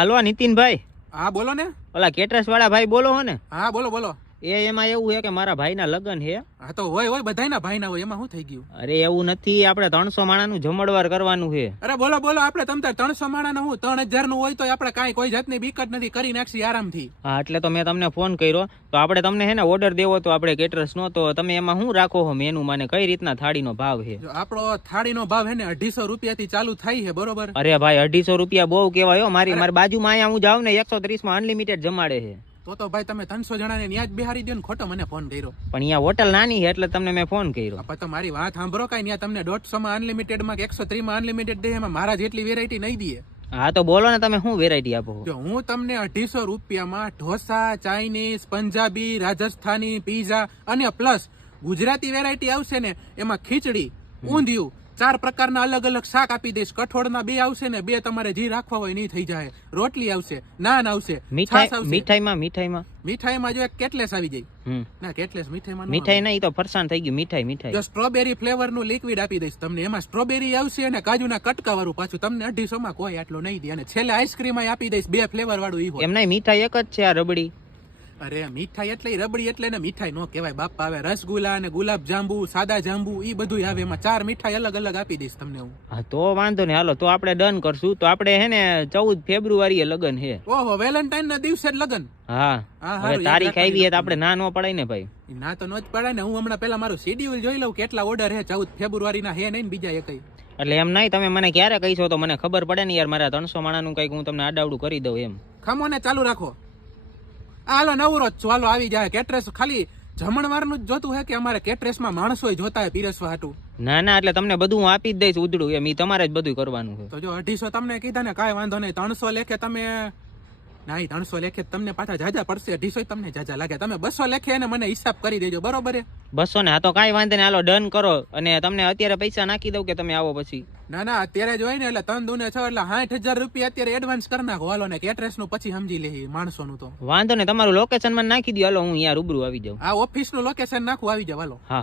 હાલો નીતિનભાઈ, હા બોલો ને. ઓલા કેટરસ વાળા ભાઈ બોલો હો ને? હા બોલો બોલો. એમાં એવું છે કે મારા ભાઈના લગ્ન છે. હા તો હોય બધાયના ભાઈના હોય, એમાં શું થઈ ગયું? અરે એવું નથી, આપણે 300 માણાનું જમણવાર કરવાનું છે. અરે બોલો બોલો, આપણે તમ તાર 300 માણાના હું 3000 નું હોય તો આપણે કાંઈ કોઈ જાતની બીકત નથી, કરી નાખશી આરામથી. હા એટલે તો મેં તમને ફોન કર્યો. તો આપણે તમને હે ને ઓર્ડર દેવો તો આપણે કેટરસ નો, તો તમે એમાં શું રાખો છો મેનુ, મને કઈ રીતના થાળીનો ભાવ છે? જો આપણો થાળીનો ભાવ હે ને 250 રૂપિયાથી ચાલુ થાય છે, બરોબર? અરે ભાઈ 250 રૂપિયા બહુ કહેવાય હો. મારી બાજુમાં અહીંયા હું જાઉં ને 130 માં અનલિમિટેડ જમાડે છે. તો ભાઈ તમે 300 જણાને ન્યા જ બેહારી દો ને, ખોટો મને ફોન કર્યો. પણ અહીંયા હોટલ નાની છે એટલે તમને મેં ફોન કર્યો. પણ તો મારી વાત સાંભળો, કાંઈ ન્યા તમને 150 માં અનલિમિટેડ માં 130 માં અનલિમિટેડ દે, એમાં મારા જેટલી વેરાયટી નહીં દે. હા તો બોલો ને તમે શું વેરાયટી આપો? જો હું તમને 250 રૂપિયામાં ઢોસા, ચાઇનીઝ, પંજાબી, રાજસ્થાની, પીઝા અને પ્લસ ગુજરાતી વેરાયટી આવશે ને, એમાં ખીચડી, ઊંધિયું, 4 પ્રકારના અલગ અલગ શાક આપી દઈશ. કઠોળના 2 આવશે ને, 2 તમારે જે રાખવા હોય નહીં થઈ જાય. રોટલી આવશે, નાન આવશે, છાશ આવશે. મીઠાઈમાં જો એક કેટલેસ આવી જાય. ના કેટલેસ મીઠાઈમાં મીઠાઈ નહીં તો ફરસાણ થઈ ગયું. મીઠાઈ જો સ્ટ્રોબેરી ફ્લેવર નું લિક્વિડ આપી દઈશ તમને, એમાં સ્ટ્રોબેરી આવશે અને કાજુના કટકા વાળું પાછું. તમને 250 માં કોઈ આટલો નહીં દે. અને છેલ્લે આઈસ્ક્રીમ આપી દઈશ 2 ફ્લેવર વાળું. ઈ એમ નહીં, મીઠાઈ એક જ છે આ રબડી. અરે મીઠાઈ એટલે રબડી એટલે ને મીઠાઈ નો કહેવાય બાપા. આવે રસગુલ્લા અને ગુલાબ જાંબુ, સાદા જાંબુ, ઈ બધું આવે. એમાં 4 મીઠાઈ અલગ અલગ આપી દઈશ તમને હું. હા તો વાંધો નહીં, હાલો તો આપણે ડન કરશું. તો આપણે હે ને 14 ફેબ્રુઆરીએ લગન છે. ઓહો, વેલેન્ટાઇન ના દિવસે જ લગન? હા, હવે તારીખ આવી તો આપણે ના નો પડાય ને ભાઈ. ના તો નો જ પડાય ને. હું હમણાં પેલા મારું શેડ્યુલ જોઈ લઉં, કેટલા ઓર્ડર હે 14 ફેબ્રુઆરી ના હે નહીં બીજા એકઈ. એટલે એમ નહીં, તમે મને ક્યારે કહીશો તો મને ખબર પડે ને યાર. મારા 300 માણાનું કઈક હું તમને આડાવડું કરી દઉં એમ. ખમો ને ચાલુ રાખો. હાલો નવરો જ છું, હાલો આવી જાય. કેટરેસ ખાલી જમણવારનું જ જોતું હે કે અમારે કેટરેસમાં માણસો જોતા હે પીરસવા હાટું? ના એટલે તમને બધું હું આપી જ દઈશ ઉધડું એમ. તમારે જ બધું કરવાનું છે. તો જો 250 તમને કીધા ને, કાંઈ વાંધો નહીં. 300 લેખે તમે ના, 300 લેખે તમને પાછા જાજા પડશે. 250 તમને જાજા લાગે. તમે 200 લેખે એને મને હિસાબ કરી દેજો, બરોબર? 200 ને? હા તો કાંઈ વાંધો નહીં, હાલો ડન કરો. અને તમને અત્યારે પૈસા નાખી દઉં કે તમે આવો પછી? ના અત્યારે જ હોય ને, એટલે 3 દુને 6 એટલે 60,000 રૂપિયા અત્યારે એડવાન્સ કરી નાખો. હાલો ને કેટરેસ નું પછી સમજી લે માણસો નું. તો વાંધો ને, તમારું લોકેશન મને નાખી દો. હાલો હું અહીંયા રૂબરૂ આવી જાઉં. આ ઓફિસ નું લોકેશન નાખું, આવી જાવ. હાલો. હા.